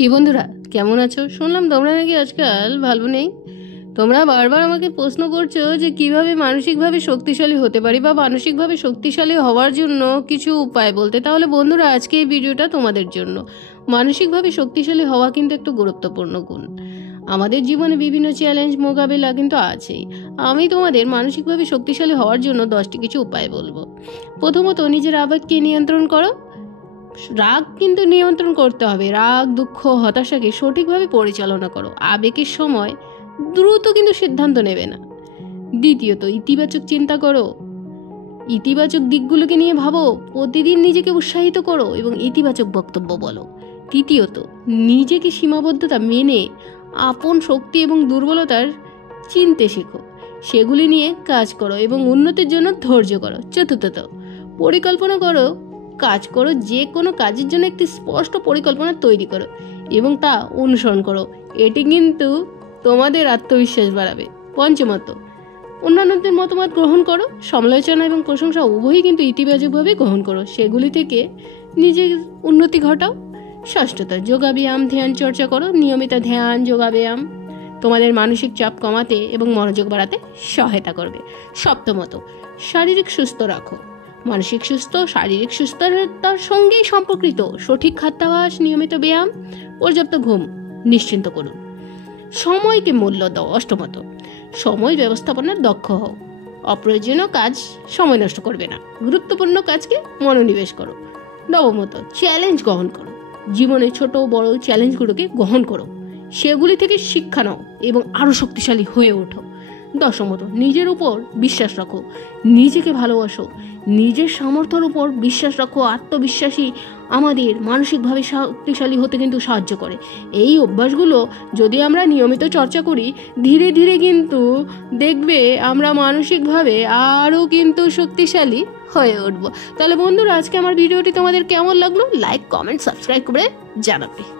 কি বন্ধুরা, কেমন আছো? শুনলাম তোমরা নাকি আজকাল ভালো নেই। তোমরা বারবার আমাকে প্রশ্ন করছো যে কিভাবে মানসিকভাবে শক্তিশালী হতে পারি বা মানসিকভাবে শক্তিশালী হওয়ার জন্য কিছু উপায় বলতে। তাহলে বন্ধুরা, আজকে এই ভিডিওটা তোমাদের জন্য। মানসিকভাবে শক্তিশালী হওয়া কিন্তু একটু গুরুত্বপূর্ণ গুণ। আমাদের জীবনে বিভিন্ন চ্যালেঞ্জ মোকাবেলা কিন্তু আছেই। আমি তোমাদের মানসিকভাবে শক্তিশালী হওয়ার জন্য 10টি কিছু উপায় বলবো। প্রথমত, নিজের আবেগকে নিয়ন্ত্রণ করো। রাগ কিন্তু নিয়ন্ত্রণ করতে হবে। রাগ, দুঃখ, হতাশাকে সঠিকভাবে পরিচালনা করো। আবেগের সময় দ্রুত কিন্তু সিদ্ধান্ত নেবে না। দ্বিতীয়ত, ইতিবাচক চিন্তা করো। ইতিবাচক দিকগুলোকে নিয়ে ভাবো। প্রতিদিন নিজেকে উৎসাহিত করো এবং ইতিবাচক বক্তব্য বলো। তৃতীয়ত, নিজেকে সীমাবদ্ধতা মেনে আপন শক্তি এবং দুর্বলতার চিনতে শেখো। সেগুলি নিয়ে কাজ করো এবং উন্নতির জন্য ধৈর্য করো। চতুর্থত, পরিকল্পনা করো। কাজ করো, যে কোনো কাজের জন্য একটি স্পষ্ট পরিকল্পনা তৈরি করো এবং তা অনুসরণ করো। এটি কিন্তু তোমাদের আত্মবিশ্বাস বাড়াবে। পঞ্চমত, অন্যান্যদের মতামত গ্রহণ করো। সমালোচনা এবং প্রশংসা উভয়ই কিন্তু ইতিবাচকভাবে গ্রহণ করো। সেগুলি থেকে নিজের উন্নতি ঘটাও। ষষ্ঠত, যোগাব্যায়াম, ধ্যান চর্চা করো। নিয়মিত ধ্যান, যোগাব্যায়াম তোমাদের মানসিক চাপ কমাতে এবং মনোযোগ বাড়াতে সহায়তা করবে। সপ্তমত, শারীরিক সুস্থ রাখো। মানসিক সুস্থ শারীরিক সুস্থতার সঙ্গেই সম্পর্কিত। সঠিক খাদ্যাভ্যাস, নিয়মিত ব্যায়াম, পর্যাপ্ত ঘুম নিশ্চিন্ত করুন। সময়কে মূল্য দাও। অষ্টমত, সময় ব্যবস্থাপনার দক্ষ হও। অপ্রয়োজনীয় কাজ সময় নষ্ট করবে না। গুরুত্বপূর্ণ কাজকে মনোনিবেশ করো। নবমত, চ্যালেঞ্জ গ্রহণ করো। জীবনে ছোট বড় চ্যালেঞ্জগুলোকে গ্রহণ করো। সেগুলি থেকে শিক্ষা নাও এবং আরও শক্তিশালী হয়ে ওঠো। দশমত, নিজের উপর বিশ্বাস রাখো। নিজেকে ভালোবাসো। নিজের সামর্থ্যের উপর বিশ্বাস রাখো। আত্মবিশ্বাসী আমাদের মানসিকভাবে শক্তিশালী হতে কিন্তু সাহায্য করে। এই অভ্যাসগুলো যদি আমরা নিয়মিত চর্চা করি, ধীরে ধীরে কিন্তু দেখবে আমরা মানসিকভাবে আরও কিন্তু শক্তিশালী হয়ে উঠবো। তাহলে বন্ধুরা, আজকে আমার ভিডিওটি তোমাদের কেমন লাগলো? লাইক, কমেন্ট, সাবস্ক্রাইব করে জানাবে।